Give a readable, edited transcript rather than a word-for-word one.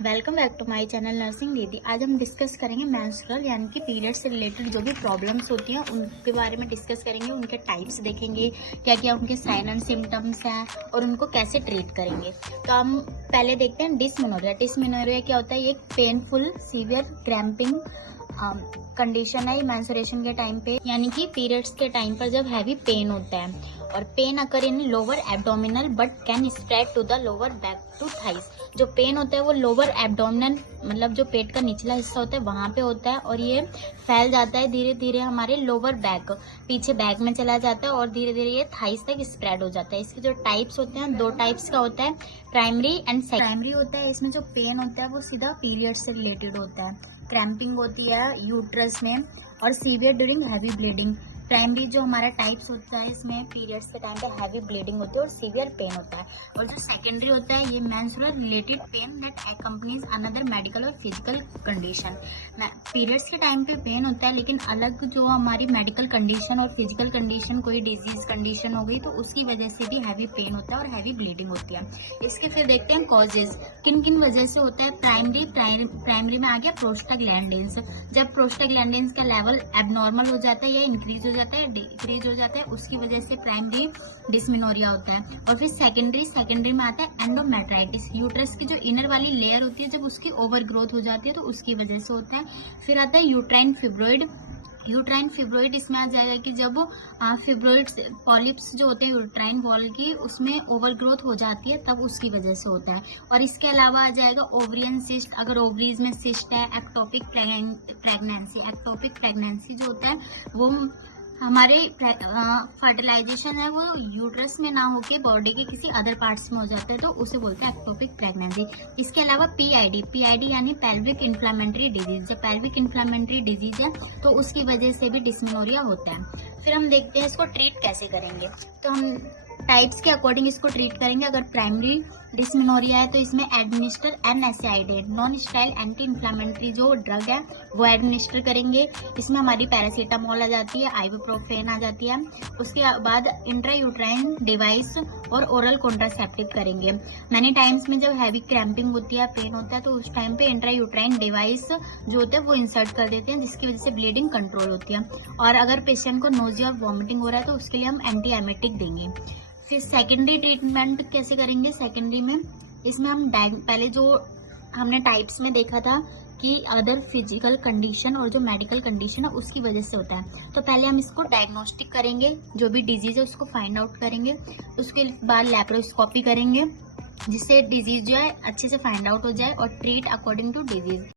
Welcome back to my channel nursing Didi. आज हम discuss करेंगे मेंस्ट्रुअल यानी कि पीरियड से रिलेटेड जो भी प्रॉब्लम्स होती हैं उनके बारे में डिस्कस करेंगे। उनके टाइप्स देखेंगे, क्या क्या उनके साइन एंड सिम्टम्स हैं और उनको कैसे ट्रीट करेंगे। तो हम पहले देखते हैं डिस्मेनोरिया। डिस्मेनोरिया क्या होता है? ये एक पेनफुल सीवियर क्रैम्पिंग कंडीशन है मेंस्ट्रुएशन के टाइम पे, यानी कि पीरियड्स के टाइम पर जब हैवी पेन होता है और pain occur in lower abdominal but can spread to the lower back to thighs. जो पेन होता है वो लोअर एब्डोमिनल मतलब जो पेट का निचला हिस्सा होता है वहां पे होता है और ये फैल जाता है धीरे धीरे हमारे लोअर बैक, पीछे बैक में चला जाता है और धीरे धीरे ये थाइस तक स्प्रेड हो जाता है। इसके जो टाइप्स होते हैं, दो टाइप्स का होता है, प्राइमरी एंड सेकेंडरी। प्राइमरी होता है इसमें जो पेन होता है वो सीधा पीरियड से रिलेटेड होता है, क्रैम्पिंग होती है यूट्रस में और severe during heavy bleeding. Primary जो हमारा टाइप्स होता है इसमें पीरियड्स के टाइम पे हैवी ब्लीडिंग होती है और सीवियर पेन होता है। और जो सेकेंडरी होता है ये menstrual related pain that accompanies another medical और फिजिकल कंडीशन। पीरियड्स के टाइम पे पेन होता है लेकिन अलग जो हमारी मेडिकल कंडीशन और फिजिकल कंडीशन, कोई डिजीज कंडीशन हो गई तो उसकी वजह से भी हैवी पेन होता है और हैवी ब्लीडिंग होती है। इसके फिर देखते हैं कॉजेज, किन किन वजह से होता है। प्राइमरी में आ गया प्रोस्टाग्लैंडिन्स। जब प्रोस्टाग्लैंडिन्स का लेवल एबनॉर्मल हो जाता है या इंक्रीज हो जाता है, डिक्रीज हो जाता है, उसकी वजह से प्राइमरी डिस्मेनोरिया होता है। और फिर सेकेंडरी में आता है एंडोमेट्राइटिस। यूट्रस की जो इनर वाली लेयर होती है जब उसकी ओवर ग्रोथ हो जाती है तो उसकी वजह से होता है। फिर आता है यूट्राइन फिब्रोइड। यूट्राइन फिब्रोइड इसमें आ जाएगा कि जब फिब्रोइड्स पॉलिप्स जो होते हैं यूट्राइन वॉल की उसमें ओवर ग्रोथ हो जाती है तब उसकी वजह से होता है। और इसके अलावा आ जाएगा ओवरियन सिस्ट, अगर ओवरीज में सिस्ट है। एक्टोपिक प्रेगनेंसी जो होता है वो हमारे फर्टिलाइजेशन है वो यूट्रस में ना होके बॉडी के किसी अदर पार्ट्स में हो जाते हैं तो उसे बोलते हैं एक्टोपिक प्रेगनेंसी। इसके अलावा पीआईडी यानी पेल्विक इन्फ्लामेटरी डिजीज। जब पेल्विक इन्फ्लामेटरी डिजीज है तो उसकी वजह से भी डिस्मेनोरिया होता है। फिर हम देखते हैं इसको ट्रीट कैसे करेंगे। तो हम टाइप्स के अकॉर्डिंग इसको ट्रीट करेंगे। अगर प्राइमरी डिस्मेनोरिया है तो इसमें administer NSAID non style anti inflammatory जो ड्रग है वो एडमिनिस्टर करेंगे। इसमें हमारी पैरासीटामोल आ जाती है, आइबुप्रोफेन आ जाती है। उसके बाद इंट्रायूट्राइन डिवाइस और ओरल कॉन्ट्रासेप्टिव करेंगे। मैनी टाइम्स में जब हैवी क्रैम्पिंग होती है, पेन होता है तो उस टाइम पे इंट्रायूट्राइन डिवाइस जो होते हैं वो इंसर्ट कर देते हैं जिसकी वजह से ब्लीडिंग कंट्रोल होती है। और अगर पेशेंट को नोजिया और वॉमिटिंग हो रहा है तो उसके लिए हम एंटी एमेटिक देंगे। फिर सेकेंडरी ट्रीटमेंट कैसे करेंगे। सेकेंडरी में इसमें हम पहले जो हमने टाइप्स में देखा था कि अदर फिजिकल कंडीशन और जो मेडिकल कंडीशन है उसकी वजह से होता है। तो पहले हम इसको डायग्नोस्टिक करेंगे, जो भी डिजीज है उसको फाइंड आउट करेंगे। उसके बाद लैप्रोस्कोपी करेंगे जिससे डिजीज जो है अच्छे से फाइंड आउट हो जाए और ट्रीट अकॉर्डिंग टू डिजीज।